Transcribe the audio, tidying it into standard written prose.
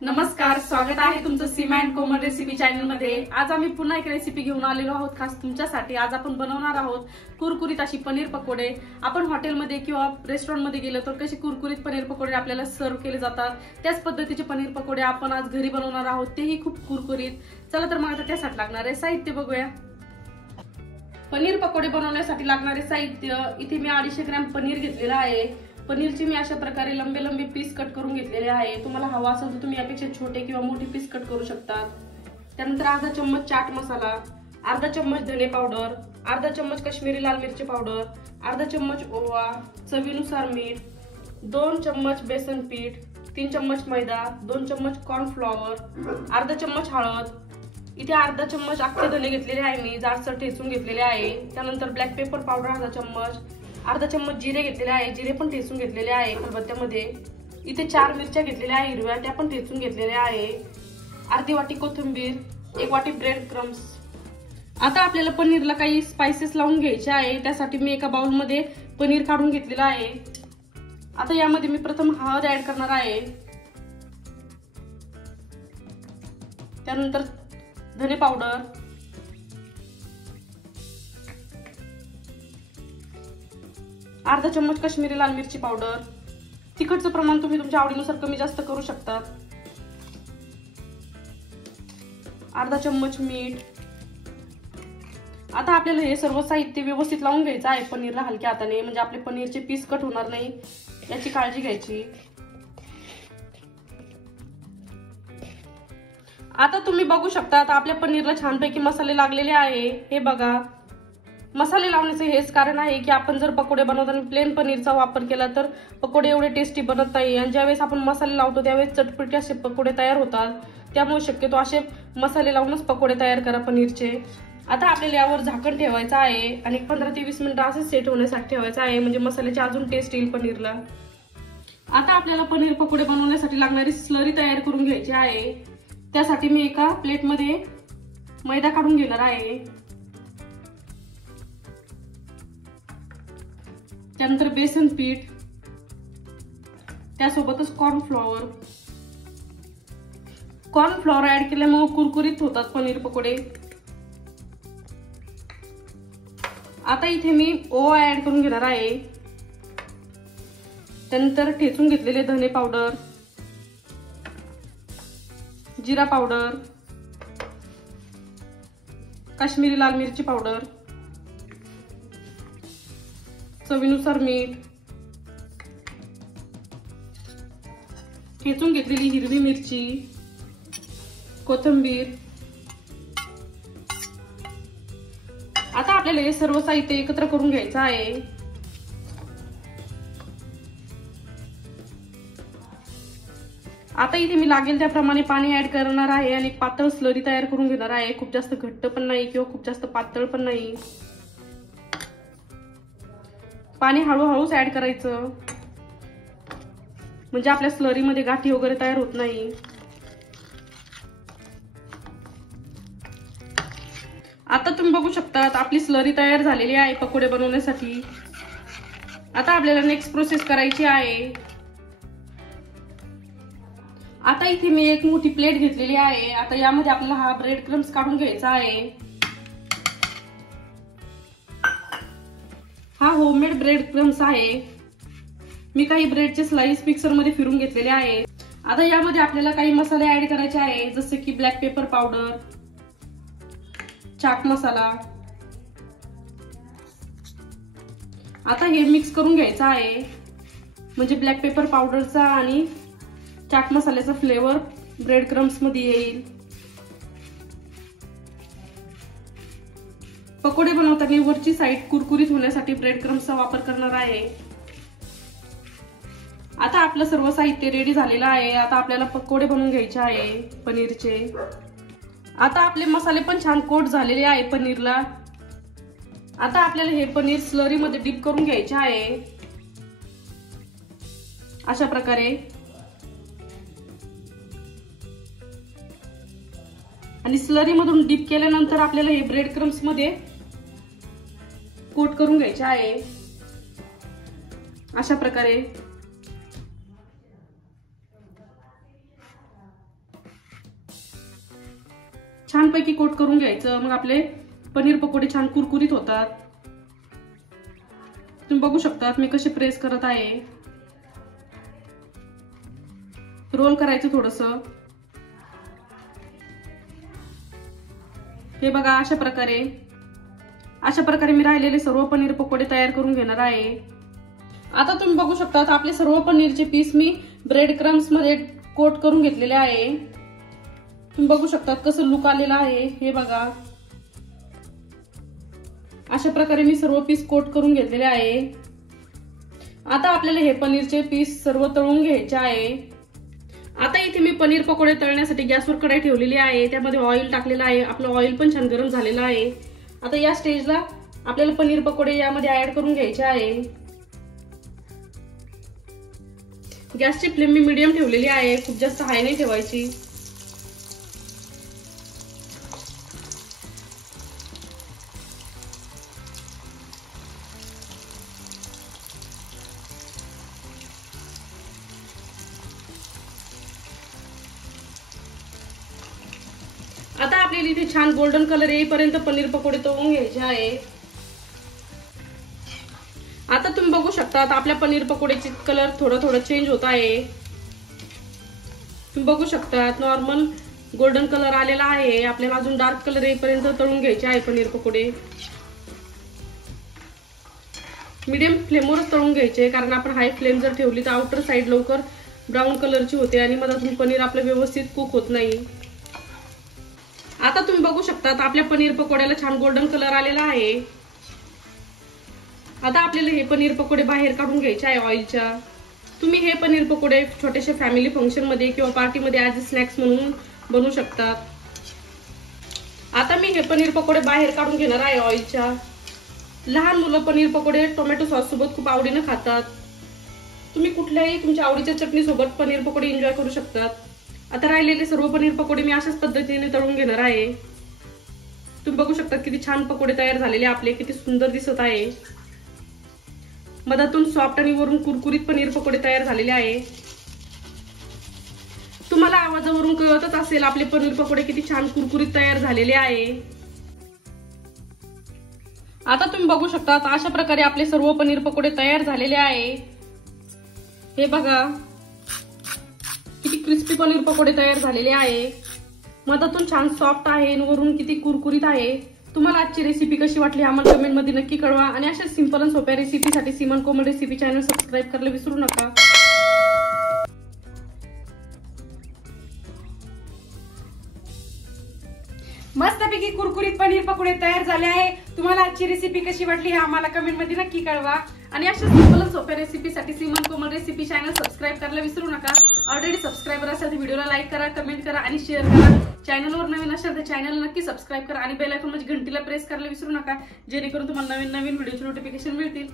नमस्कार, स्वागत आहे तुमचं सीमा अँड कोमल रेसिपी चॅनल मध्ये। आज आम्ही पुन्हा एक रेसिपी घेऊन आलेलो आहोत खास तुमच्यासाठी। आज आपण बनवणार आहोत कुरकुरीत अशी पनीर पकोडे। आपण हॉटेलमध्ये किंवा रेस्टॉरंटमध्ये गेलो तर कसे कुरकुरीत पनीर पकोडे आपल्याला सर्व केले जातात, त्याच पद्धतीचे पनीर पकोडे आपण आज घरी बनवणार आहोत, तेही खूप कुरकुरीत। चला तर मग आता त्यासाठी लागणारे साहित्य बघूया। पनीर पकोडे बनवण्यासाठी लागणारे साहित्य, इथे मी 250 ग्रॅम पनीर घेतलेला आहे। पनीरची मी अशा प्रकारे लंबे लंबे पीस कट करून घेतलेले आहे। तुम्हाला हवा असेल तर तुम्ही यापेक्षा छोटे किंवा मोठे पीस कट करू शकता। त्यानंतर अर्धा चम्मच चाट मसाला, अर्धा चम्मच धने पावडर, अर्धा चम्मच काश्मीरी लाल मिरची पावडर, अर्धा चम्मच ओवा, चवीनुसार मीठ, 2 चम्मच बेसन पीठ, 3 चम्मच मैदा, 2 चम्मच कॉर्नफ्लॉवर, अर्धा चम्मच हळद, इथे अर्धा चम्मच अख्खे धने घेतलेले आहे मी, जाडसर ठेचून घेतलेले आहे। त्यानंतर ब्लॅक पेपर पावडर अर्धा चम्मच, अर्धा चम्मच जिरे घेतलेले आहे, जिरे पण ठेचून घेतलेले आहे खलबत्त्यामध्ये। इथे 4 मिरच्या घेतलेल्या आहे हिरव्या, त्या पण ठेचून घेतलेल्या आहे। अर्धी वाटी कोथिंबीर, 1 वाटी ब्रेड क्रम्स। आता आपल्याला पनीरला काही स्पाइसेस लावून घ्यायचे आहे, त्यासाठी मी एका बाउल मध्ये पनीर काढून घेतलेला आहे। आता यामध्ये मी प्रथम हळद ऍड करणार आहे, त्यानंतर धने पावडर, अर्धा चम्मच काश्मीरी लाल मिरची पावडर, तिखटचं प्रमाण तुम्ही तुमच्या आवडीनुसार कमी जास्त करू शकता, अर्धा चम्मच मीठ। आता आपल्याला हे सर्व साहित्य व्यवस्थित लावून घ्यायचं आहे पनीरला हलक्या हाताने, म्हणजे आपले पनीरचे पीस कट होणार नाही याची काळजी घ्यायची। आता तुम्ही बघू शकता, आता आपल्या पनीरला छानपैकी मसाले लागलेले आहे। हे बघा, मसाले लावण्याचे हेच कारण आहे की आपण जर पकोडे बनवताना प्लेन पनीरचा वापर केला तर पकोडे एवढे टेस्टी बनत नाही, आणि ज्यावेळेस आपण मसाले लावतो त्यावेळेस चटपटी असे पकोडे तयार होतात। त्यामुळे शक्यतो असे मसाले लावूनच पकोडे तयार करा पनीरचे। आता आपल्याला यावर झाकण ठेवायचं आहे आणि 15 ते 20 मिनिटं असं सेट होण्यासाठी ठेवायचं आहे, म्हणजे मसाल्याची अजून टेस्ट येईल पनीरला। आता आपल्याला पनीर पकोडे बनवण्यासाठी लागणारी स्लरी तयार करून घ्यायची आहे। त्यासाठी मी एका प्लेटमध्ये मैदा काढून घेणार आहे, त्यानंतर बेसन पीठ, त्यासोबतच कॉर्नफ्लॉवर ऍड केल्यामुळे कुरकुरीत होतात पनीर पकोडे। आता इथे मी ओवा ऍड करून घेणार आहे, त्यानंतर ठेचून घेतलेले धने पावडर, जिरा पावडर, काश्मीरी लाल मिरची पावडर, चवीनुसार मीठ, ठेचून घेतलेली हिरवी मिरची, कोथिंबीर। आता आपल्याला हे सर्व साहित्य एकत्र करून घ्यायचं आहे। आता इथे मी लागेल त्याप्रमाणे पाणी ऍड करणार आहे आणि एक पातळ स्लरी तयार करून घेणार आहे। खूप जास्त घट्ट पण नाही किंवा खूप जास्त पातळ पण नाही, पाणी हळूहळूच ऍड करायचं, म्हणजे आपल्या स्लरी मध्ये गाठी वगैरे तयार होत नाही। आता तुम्ही बघू शकता आपली स्लरी तयार झालेली आहे पकोडे बनवण्यासाठी। आता आपल्याला नेक्स्ट प्रोसेस करायची आहे। आता इथे मी एक मोठी प्लेट घेतलेली आहे। आता यामध्ये आपल्याला हा ब्रेड क्रम्स काढून घ्यायचा आहे। हा होममेड ब्रेड क्रम्स आहे, मी काही ब्रेडचे स्लाइस मिक्सर मध्ये फिरून घेतलेले आहे। आता यामध्ये आपल्याला काही मसाले ऍड करायचे आहे, जसे की black pepper powder, chaat masala. आता हे मिक्स करून घ्यायचं आहे, म्हणजे ब्लॅक पेपर पावडरचा आणि चाट मसाल्याचा फ्लेवर ब्रेड क्रम्स मध्ये येईल। पकोडे बनवताना वरची साइड कुरकुरीत होण्यासाठी ब्रेड क्रम्सचा वापर करणार आहे। आता आपलं सर्व साहित्य रेडी झालेलं आहे। आता आपल्याला पकोडे बनवून घ्यायचे आहे पनीरचे। आता आपले मसाले पण छान कोट झालेले आहे पनीरला। आता आपल्याला हे पनीर स्लरी मध्ये डिप करून घ्यायचे आहे अशा प्रकारे, आणि स्लरी मधून डिप केल्यानंतर आपल्याला हे ब्रेड क्रम्स मध्ये कोट करून घ्यायचे आहे अशा प्रकारे। छानपैकी कोट करून घ्यायचं, मग आपले पनीर पकोडे छान कुरकुरीत होतात। तुम्ही बघू शकता मी कसे प्रेस करत आहे। रोल करायचं थोडस, हे बघा अशा प्रकारे मी राहिलेले सर्व पनीर पकोडे तयार करून घेणार आहे। आता तुम्ही बघू शकता आपले सर्व पनीरचे पीस मी ब्रेड क्रम्स मध्ये कोट करून घेतलेले आहे। तुम्ही बघू शकता कसं लुक आलेला आहे, हे बघा अशा प्रकारे मी सर्व पीस कोट करून घेतलेले आहे। आता आपल्याला हे पनीरचे पीस सर्व तळून घ्यायचे आहे। आता इथे मी पनीर पकोडे तळण्यासाठी गॅसवर कढई ठेवलेली आहे, त्यामध्ये ऑइल टाकलेलं आहे। आपलं ऑइल पण छान गरम झालेलं आहे। आता या स्टेजला आपल्याला पनीर पकोडे यामध्ये ऍड करून घ्यायचे आहे। गॅसची फ्लेम मी मीडियम ठेवलेली आहे, खूप जास्त हाय नाही ठेवायची। आता आपल्याला इथे छान गोल्डन कलर येईपर्यंत पनीर पकोडे तळून घ्यायचे आहे। आता तुम्ही बघू शकता आपल्या पनीर पकोडेचे कलर थोडं चेंज होत आहे। तुम्ही बघू शकता नॉर्मल गोल्डन कलर आलेला आहे। आपल्याला अजून डार्क कलर येईपर्यंत तळून घ्यायचे आहे पनीर पकोडे। मीडियम फ्लेमवरच तळून घ्यायचे, कारण आपण हाय फ्लेम जर ठेवली तर आउटर साइड लवकर ब्राऊन कलरची होते आणि मधातून पनीर आपलं व्यवस्थित कुक होत नाही। आता तुम्ही बघू शकता आपल्या पनीर पकोड्याला छान गोल्डन कलर आलेला आहे। आता आपल्याला हे पनीर पकोडे बाहेर काढून घ्यायचे आहे ऑइलच्या। तुम्ही हे पनीर पकोडे छोटेसे फॅमिली फंक्शन मध्ये किंवा पार्टी मध्ये ॲज अ स्नॅक्स म्हणून बनवू शकता। आता मी हे पनीर पकोडे बाहेर काढून घेणार आहे ऑइलच्या। लहान मुलं पनीर पकोडे टोमॅटो सॉस सोबत खूप आवडीने खातात। तुम्ही कुठल्याही तुमच्या आवडीच्या चटणी सोबत पनीर पकोडे एन्जॉय करू शकतात। आता राहिलेले सर्व पनीर पकोडे मी अशाच पद्धतीने तळून घेणार आहे। तुम्ही बघू शकता किती छान पकोडे तयार झालेले आपले, किती सुंदर दिसत आहे। मधातून सॉफ्ट आणि वरून कुरकुरीत पनीर पकोडे तयार झालेले आहे। तुम्हाला आवाजावरून कळतच असेल आपले पनीर पकोडे किती छान कुरकुरीत तयार झालेले आहे। आता तुम्ही बघू शकता अशा प्रकारे आपले सर्व पनीर पकोडे तयार झालेले आहे। हे बघा किती क्रिस्पी पनीर पकोडे तयार झालेले आहे। मधातून छान सॉफ्ट आहे आणि वरून किती कुरकुरीत आहे। तुम्हाला आजची रेसिपी कशी वाटली आम्हाला कमेंट मध्ये नक्की कळवा आणि अशा सिंपल आणि सोप्या रेसिपीसाठी सीमन कोमल रेसिपी चॅनल सबस्क्राइब करायला विसरू नका। मस्तपैकी कुरकुरीत पनीर पकोडे तयार झाले आहे। तुम्हाला आजची रेसिपी कशी वाटली हे आम्हाला कमेंट मध्ये नक्की कळवा आणि अशा सिंपल आणि सोप्या रेसिपीसाठी सीमन कोमल रेसिपी चॅनल सबस्क्राइब करायला विसरू नका। ऑलरेडी सबस्क्राइबर असेल तर व्हिडिओला लाईक करा, कमेंट करा आणि शेअर करा। चॅनलवर नवीन असेल तर चॅनल नक्की सबस्क्राइब करा आणि बेल आयकॉन म्हणजे घंटीला प्रेस करायला विसरू नका, जेणेकरून तुम्हाला नवीन व्हिडिओचे नोटिफिकेशन मिळतील।